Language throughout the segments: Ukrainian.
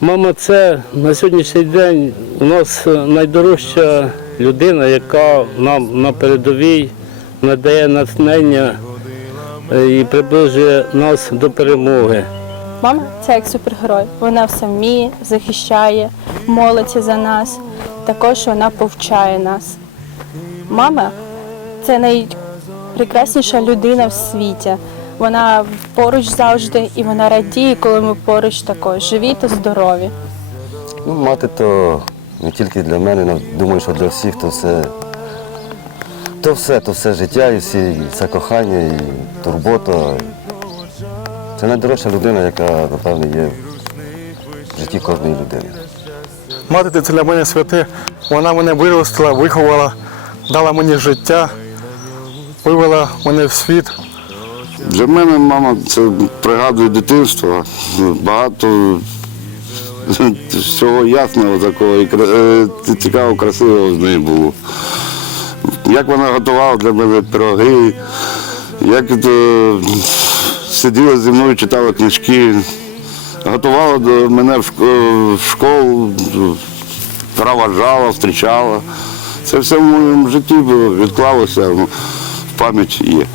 Мама, це на сьогоднішній день у нас найдорожча людина, яка нам на передовій надає натхнення е, і приближує нас до перемоги. Мама це як супергерой. Вона все вміє, захищає, молиться за нас. Також вона повчає нас. Мама це найпрекрасніша людина в світі. Вона поруч завжди і вона радіє, коли ми поруч також живі та здорові. Ну, мати то не тільки для мене, але думаю, що для всіх то все. То все, то все життя, і всі, і все кохання, і турбота. Це найдорожча людина, яка, напевно, є в житті кожної людини. Мати це для мене святе. Вона мене виростила, виховала, дала мені життя, вивела мене в світ. Для мене мама це пригадує дитинство. Багато всього ясного такого і е, цікавого, красивого з нею було. Як вона готувала для мене пироги, як е, сиділа зі мною, читала книжки, готувала до мене в шко- в школу, проважала, зустрічала. Це все в моєму житті було, відклалося, в пам'ять є.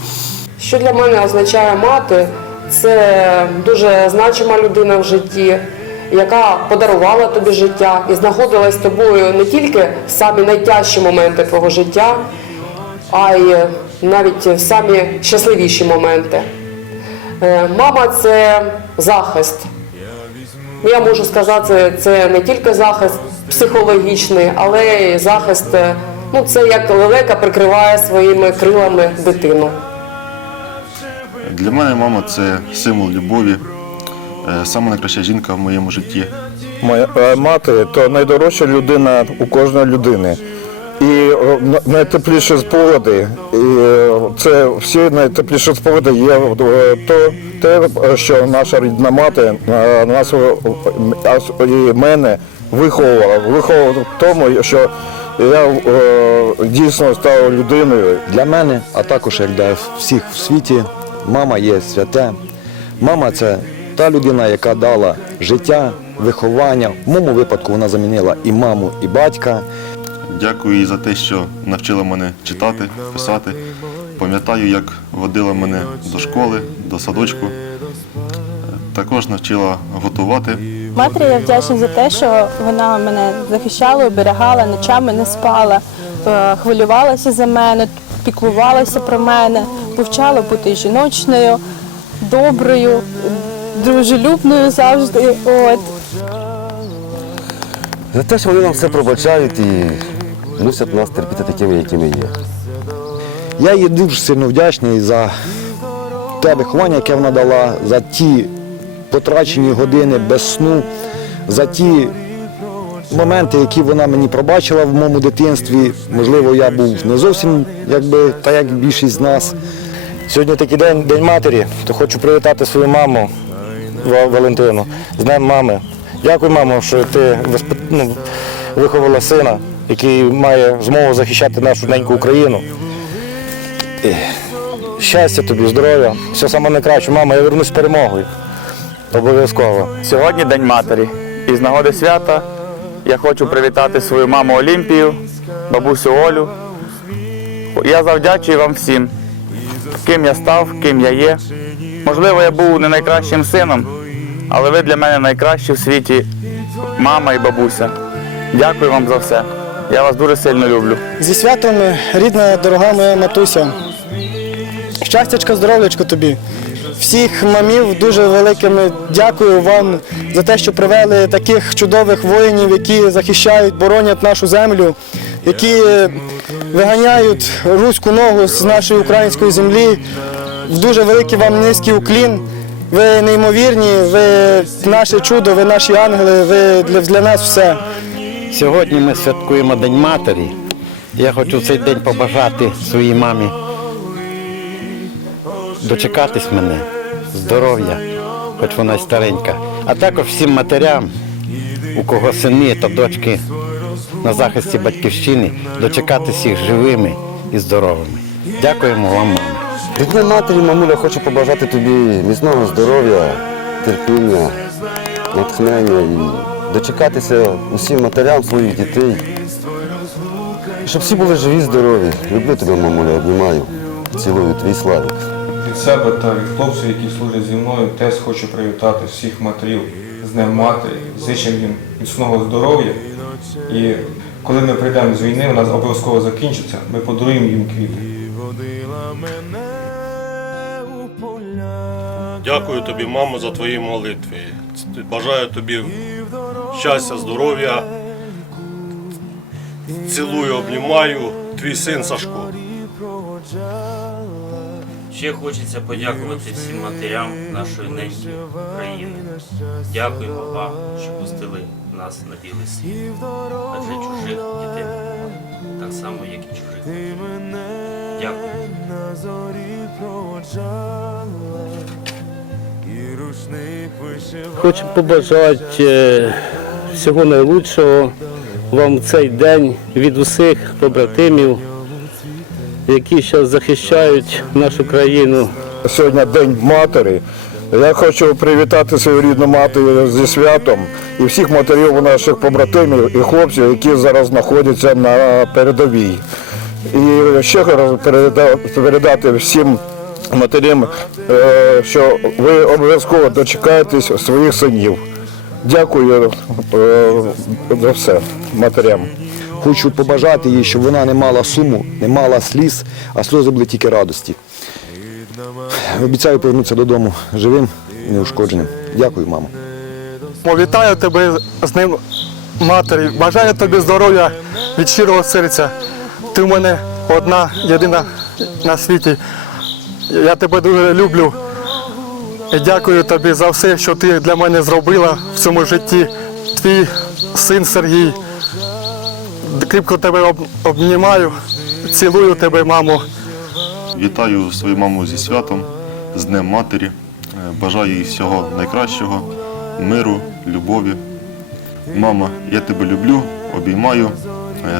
Що для мене означає мати? Це дуже значима людина в житті, яка подарувала тобі життя і знаходилась з тобою не тільки в самі найтяжчі моменти твого життя, а й навіть в самі щасливіші моменти. Е, Мама це захист. Я можу сказати, це не тільки захист психологічний, але й захист, е, ну це як лелека прикриває своїми крилами дитину. Для мене мама це символ любові, е, саме найкраща жінка в моєму житті. Моя е, мати то найдорожча людина у кожної людини. І найтепліші спогади, і е, це всі найтепліші спогади є то те, що наша рідна мати нас і мене виховувала. Виховувала в тому, що я дійсно став людиною. Для мене, а також як для всіх в світі, мама є святе. Мама це та людина, яка дала життя, виховання. В моєму випадку вона замінила і маму, і батька. Дякую їй за те, що навчила мене читати, писати. Пам'ятаю, як водила мене до школи, до садочку. Також навчила готувати. Матері я вдячна за те, що вона мене захищала, оберігала, ночами не спала, е, хвилювалася за мене, піклувалася про мене, повчала бути жіночною, доброю, дружелюбною завжди. От. За те, що вони нам все пробачають і мусять нас терпіти такими, якими є. Я їй дуже сильно вдячний за те виховання, яке вона дала, за ті потрачені години без сну, за ті моменти, які вона мені пробачила в моєму дитинстві. Можливо, я був не зовсім якби та як більшість з нас. Сьогодні такий день, день матері, то хочу привітати свою маму Валентину з Днем мами. Дякую, мамо, що ти ну, виховала сина, який має змогу захищати нашу неньку Україну. І щастя тобі, здоров'я, все саме найкраще. Мама, я вернусь з перемогою. Обов'язково. Сьогодні День матері. І з нагоди свята я хочу привітати свою маму Олімпію, бабусю Олю. Я завдячую вам всім, ким я став, ким я є. Можливо, я був не найкращим сином, але ви для мене найкращі в світі мама і бабуся. Дякую вам за все. Я вас дуже сильно люблю. Зі святом, рідна, дорога моя матуся. Щастячка, здоров'ячко тобі. Всіх мамів дуже великими дякую вам за те, що привели таких чудових воїнів, які захищають, боронять нашу землю, які виганяють руську ногу з нашої української землі. Дуже великий вам низький уклін. Ви неймовірні, ви наше чудо, ви наші ангели, ви для, для нас все. Сьогодні ми святкуємо День матері. Я хочу цей день побажати своїй мамі дочекатись мене, здоров'я, хоч вона й старенька, а також всім матерям, у кого сини та дочки на захисті батьківщини, дочекатись їх живими і здоровими. Дякуємо вам, мама. Рідна матері, мамуля, хочу побажати тобі міцного здоров'я, терпіння, натхнення і дочекатися усім матерям своїх дітей. Щоб всі були живі, здорові. Люблю тебе, мамуля, обнімаю. Цілую твій славік. Від себе та від хлопців, які служать зі мною, теж хочу привітати всіх матерів з Днем Матері, зичим їм міцного здоров'я. І коли ми прийдемо з війни, у нас обов'язково закінчиться, ми подаруємо їм квіти. Дякую тобі, мамо, за твої молитви. Бажаю тобі щастя, здоров'я. Цілую, обнімаю. Твій син Сашко. Ще хочеться подякувати всім матерям нашої неньки України. Дякуємо вам, що пустили нас на білий світ. Адже чужих дітей так само, як і чужих. матерів. Дякую. Хочу побажати е, всього найкращого вам в цей день від усіх побратимів, які зараз захищають нашу країну. Сьогодні День матері. Я хочу привітати свою рідну мати зі святом і всіх матерів наших побратимів і хлопців, які зараз знаходяться на передовій. І ще раз переда- передати всім матерям, е, що ви обов'язково дочекаєтесь своїх синів. Дякую е, за все матерям. Хочу побажати їй, щоб вона не мала суму, не мала сліз, а сльози були тільки радості. Обіцяю повернутися додому живим, неушкодженим. Дякую, мамо. Вітаю тебе з ним матері. Бажаю тобі здоров'я від щирого серця. Ти в мене одна, єдина на світі. Я тебе дуже люблю. І дякую тобі за все, що ти для мене зробила в цьому житті. Твій син Сергій. Кріпко тебе обнімаю, цілую тебе, мамо. Вітаю свою маму зі святом, з Днем Матері. Е, Бажаю їй всього найкращого, миру, любові. Мама, я тебе люблю, обіймаю.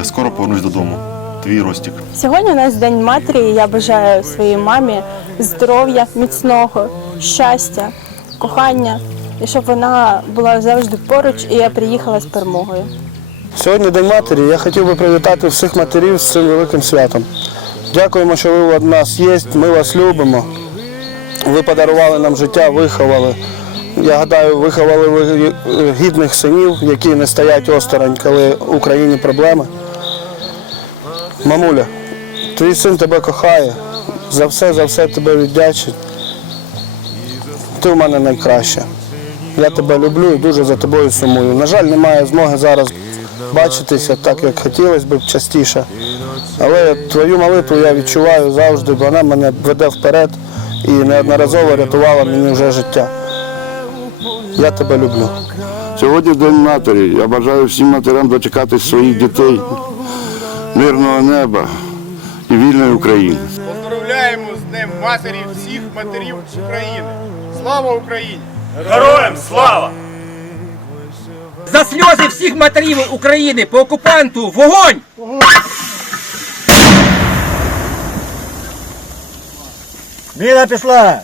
Е, Скоро повернусь додому. Твій Ростік. Сьогодні у нас День матері, і я бажаю своїй мамі здоров'я, міцного, щастя, кохання, і щоб вона була завжди поруч, і я приїхала з перемогою. Сьогодні День матері. Я хотів би привітати всіх матерів з цим великим святом. Дякуємо, що ви в нас є. Ми вас любимо. Ви подарували нам життя, виховали. Я гадаю, виховали ви гідних синів, які не стоять осторонь, коли в Україні проблеми. Мамуля, твій син тебе кохає. За все, за все тебе віддячить. Ти в мене найкраща. Я тебе люблю і дуже за тобою сумую. На жаль, немає змоги зараз бачитися так, як хотілося б частіше. Але твою молитву я відчуваю завжди, бо вона мене веде вперед і неодноразово рятувала мені вже життя. Я тебе люблю. Сьогодні День матері. Я бажаю всім матерям дочекатись своїх дітей, мирного неба і вільної України. Поздравляємо з Днем Матері всіх матерів України. Слава Україні! Героям слава! За сльози всіх матерів України по окупанту! Вогонь! Міна пішла!